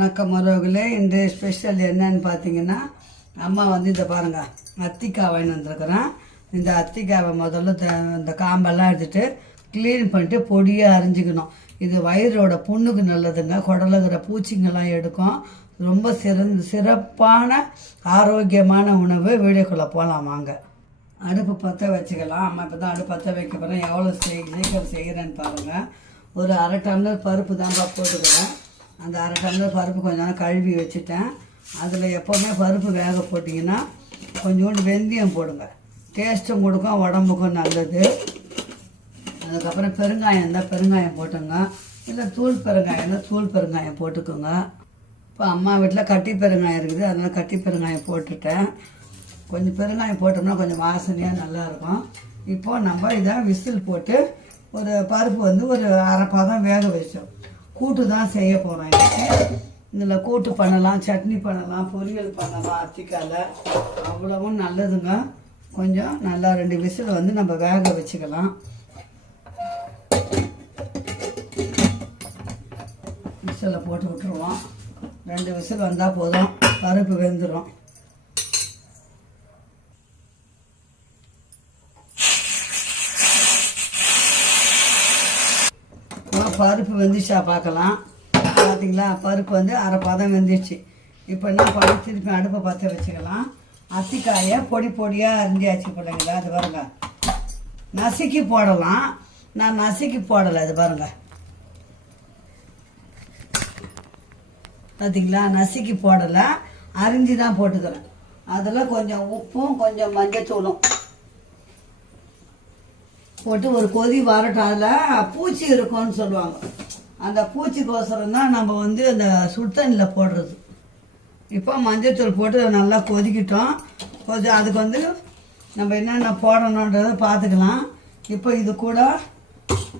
வணக்கம் உறவுகளே. இன்றைய ஸ்பெஷல் என்னன்னு பார்த்தீங்கன்னா, அம்மா வந்து இதை பாருங்கள், அத்திக்காய் வாங்கிட்டு வந்துருக்குறேன். இந்த அத்திக்காவை முதல்ல இந்த காம்பெல்லாம் எடுத்துகிட்டு க்ளீன் பண்ணிட்டு பொடியாக அரிஞ்சிக்கணும். இது வயிறோட புண்ணுக்கு நல்லதுங்க. குடலுங்கிற பூச்சிங்கெல்லாம் எடுக்கும். ரொம்ப சிறப்பான ஆரோக்கியமான உணவு. வீடியோக்குள்ளே போகலாம் வாங்க. அடுப்பு பற்ற வச்சுக்கலாம். அம்மா இப்போ தான் அடுப்பு பற்ற வைக்க போகிறேன். எவ்வளோ சீக்கிரம் செய்கிறேன்னு பாருங்கள். ஒரு அரை டம்ளர் பருப்பு தான் போட்டுக்கிறேன். அந்த அரை டம்ளர் பருப்பு கொஞ்சம் நேரம் கழுவி வச்சுட்டேன். அதில் எப்போவுமே பருப்பு வேக போட்டிங்கன்னா கொஞ்சோண்டு வெந்தயம் போடுங்க. டேஸ்ட்டும் கொடுக்கும், உடம்புக்கும் நல்லது. அதுக்கப்புறம் பெருங்காயம் இருந்தால் பெருங்காயம் போட்டுங்க. இல்லை தூள் பெருங்காயம் இருந்தால் தூள் பெருங்காயம் போட்டுக்கோங்க. இப்போ அம்மா வீட்டில் கட்டி பெருங்காயம் இருக்குது, அதனால் கட்டி பெருங்காயம் போட்டுட்டேன். கொஞ்சம் பெருங்காயம் போட்டோம்னா கொஞ்சம் வாசனையாக நல்லாயிருக்கும். இப்போது நம்ம இதை விசில் போட்டு ஒரு பருப்பு வந்து ஒரு அரை பாதம் வேக வச்சோம். கூட்டு தான் செய்ய போகிறோம். இதில் கூட்டு பண்ணலாம், சட்னி பண்ணலாம், பொரியல் பண்ணலாம். அத்திக்காயில் அவ்வளவும் நல்லதுங்க. கொஞ்சம் நல்லா 2 விசில் வந்து நம்ம வேக வச்சுக்கலாம். விசிலில் போட்டு விட்டுருவோம். 2 விசில் வந்தால் போதும், பருப்பு வெந்துடும். பருப்பு வெந்துச்சா பார்க்கலாம். பார்த்தீங்களா, பருப்பு வந்து அரை பாதம் வெந்துச்சு. இப்போ என்ன பண்ணி திருப்பி அடுப்பை பற்ற வச்சுக்கலாம். அத்திக்காயை பொடி பொடியாக அரிஞ்சாச்சு பிள்ளைங்களா. அது பாருங்க, நசுக்கி போடலாம். நான் நசுக்கி போடலை. அது பாருங்க, பார்த்தீங்களா, நசுக்கி போடலை, அரிஞ்சு தான் போட்டுக்கிறேன். அதில் கொஞ்சம் உப்பும் கொஞ்சம் மஞ்சத்தூளும் போட்டு ஒரு கொதி வரட்டும். அதில் பூச்சி இருக்கும்னு சொல்லுவாங்க. அந்த பூச்சிக்கோசரம் தான் நம்ம வந்து அந்த சுடுதண்ணியில் போடுறது. இப்போ மஞ்சத்தூள் போட்டு நல்லா கொதிக்கிட்டோம். அதுக்கு வந்து நம்ம என்னென்ன போடணுன்றதை பார்த்துக்கலாம். இப்போ இது கூட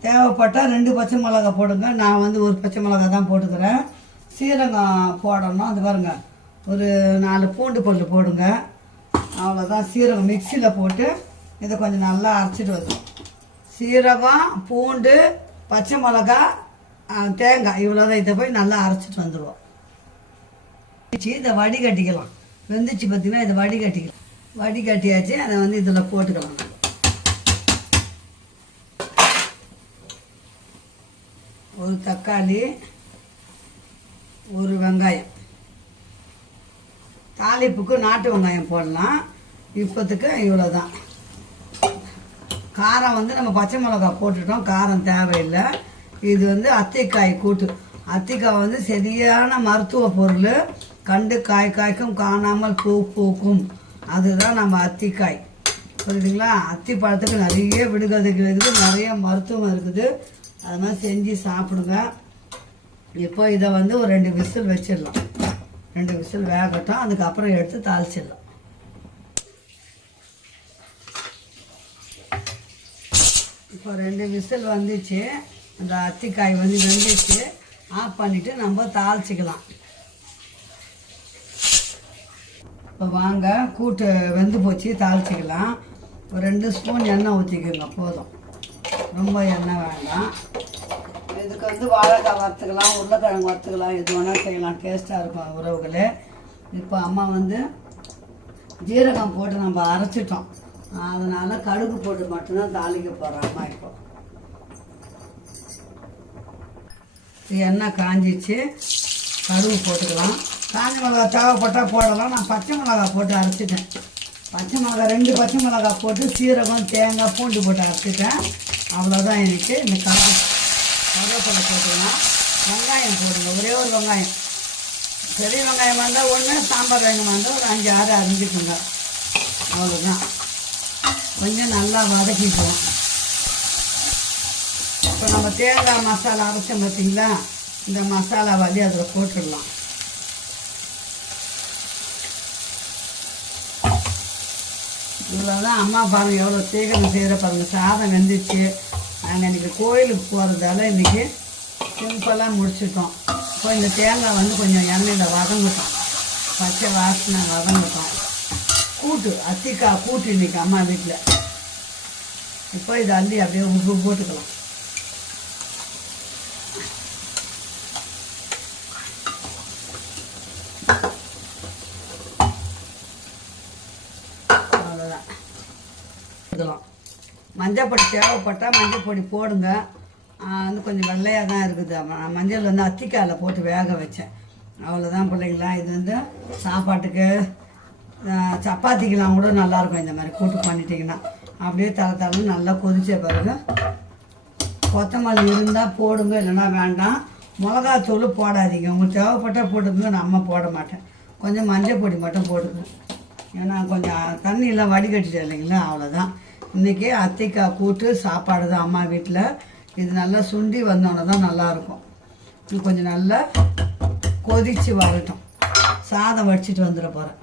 தேவைப்பட்டால் 2 பச்சை மிளகா போடுங்க. நான் வந்து ஒரு பச்சை மிளகா தான் போட்டுக்கிறேன். சீரகம் போடணும். அது பாருங்க, ஒரு 4 பூண்டு பல் போடுங்க. அவ்வளோதான். சீரகம் மிக்சியில் போட்டு இதை கொஞ்சம் நல்லா அரைச்சிட்டு வரும். சீரகம், பூண்டு, பச்சை மிளகா, தேங்காய், இவ்வளோதான். இதை போய் நல்லா அரைச்சிட்டு வந்துடுவோம். இதை வடிகட்டிக்கலாம். வெந்துச்சு பார்த்தீங்கன்னா இதை வடிகட்டிக்கலாம். வடிகட்டியாச்சு. அதை வந்து இதில் போட்டுக்கலாம். ஒரு தக்காளி, ஒரு வெங்காயம். தாளிப்புக்கு நாட்டு வெங்காயம் போடலாம். இப்போத்துக்கு இவ்வளோதான். காரம் வந்து நம்ம பச்சை மிளகா போட்டுட்டோம், காரம் தேவையில்லை. இது வந்து அத்திக்காய் கூட்டு. அத்திக்காய் வந்து சரியான மருத்துவ பொருள். கண்டு காய்க்கும் காணாமல் பூ பூக்கும். அதுதான் நம்ம அத்திக்காய். புரியுதுங்களா? அத்தி பழத்துக்கு நிறைய விடுகதைகள் இருக்குது, நிறைய மருத்துவம் இருக்குது. அது மாதிரி செஞ்சு சாப்பிடுங்க. இப்போ இதை வந்து ஒரு 2 விசில் வச்சிடலாம். 2 விசில் வேகட்டும். அதுக்கப்புறம் எடுத்து தாளிச்சிடலாம். இப்போ 2 விசில் வந்துச்சு. அந்த அத்திக்காய் வந்து வெந்துச்சு. ஆஃப் பண்ணிவிட்டு நம்ம தாளிச்சிக்கலாம். இப்போ வாங்க, கூட்டு வெந்து போச்சு, தாளிச்சிக்கலாம். ஒரு 2 ஸ்பூன் எண்ணெய் ஊற்றிக்கோங்க, போதும். ரொம்ப எண்ணெய் வேண்டாம். இதுக்கு வந்து வாழைக்காய் வறுத்துக்கலாம், உருளைக்கிழங்கு வறுத்துக்கலாம், எது வேணால் செய்யலாம். டேஸ்ட்டாக இருக்கும் உறவுகளே. இப்போ அம்மா வந்து ஜீரகம் போட்டு நம்ம அரைச்சிட்டோம். அதனால் கடுகு போட்டு மட்டும்தான் தாளிக்க போகிறோம் அம்மா. இப்போ எண்ணெய் காஞ்சிச்சு, கடுகு போட்டுக்கலாம். காஞ்ச மிளகா தேவைப்பட்டால் போடலாம். நான் பச்சை மிளகா போட்டு அரைச்சிட்டேன். பச்சை மிளகா 2 பச்சை மிளகா போட்டு சீரகம், தேங்காய், பூண்டு போட்டு அரைச்சிட்டேன். அவ்வளோதான். எனக்கு இந்த கருவேப்பிலை போட்டுக்கலாம். வெங்காயம் போடுங்க, ஒரே ஒரு வெங்காயம். பெரிய வெங்காயமாக இருந்தால் 1, சாம்பார் வெங்காயமாக இருந்தால் ஒரு 5, 6 அரிஞ்சிக்குங்க. அவ்வளோதான். கொஞ்சம் நல்லா வதக்கிக்குவோம். இப்போ நம்ம தேங்காய் மசாலா அரைச்சோம் பார்த்தீங்களா, இந்த மசாலா வலி அதில் போட்டுடலாம். இவ்வளோதான். அம்மா பாருங்கள் எவ்வளோ சீக்கிரம் செய்கிற பாருங்கள். சாதம் வெந்துச்சு. நாங்கள் இன்றைக்கி கோயிலுக்கு போகிறதால இன்றைக்கி சிம்பிளாக முடிச்சுட்டோம். இப்போ இந்த தேங்காய் வந்து கொஞ்சம் எண்ணெயில் வதங்கட்டும். பச்சை வாசனை வதங்கட்டும். கூட்டு அத்திக்காய் கூட்டு இன்றைக்கி அம்மா வீட்டில். இப்போ இதை அள்ளி அப்படியே உப்பு போட்டுக்கலாம். இதெல்லாம் மஞ்சள் பொடி தேவைப்பட்டால் மஞ்சள் பொடி போடுங்க. வந்து கொஞ்சம் வெள்ளையாக தான் இருக்குது. மஞ்சள் வந்து அத்திக்காயில் போட்டு வேக வச்சேன். அவ்வளோதான் பிள்ளைங்களா. இது வந்து சாப்பாட்டுக்கு சப்பாத்திக்கெலாம் கூட நல்லாயிருக்கும். இந்த மாதிரி கூட்டு பண்ணிட்டிங்கன்னா அப்படியே தலை நல்லா கொதிச்ச பிறகு கொத்தமல்லி இருந்தால் போடுங்க, இல்லைன்னா வேண்டாம். மிளகாத்தூள் போடாதீங்க, உங்களுக்கு தேவைப்பட்டால் போட்டுங்க. நம்ம போட மாட்டேன். கொஞ்சம் மஞ்சள் பொடி மட்டும் போடுங்க. ஏன்னா கொஞ்சம் தண்ணியெல்லாம் வடிகட்டிட்டேன் இல்லைங்களா. அவ்வளோதான். இன்றைக்கி அத்திக்காய் கூட்டு சாப்பாடு தான் அம்மா வீட்டில். இது நல்லா சுண்டி வந்தோன்னே தான் நல்லாயிருக்கும். கொஞ்சம் நல்லா கொதித்து வரட்டும். சாதம் வடிச்சிட்டு வந்துட போகிறேன்.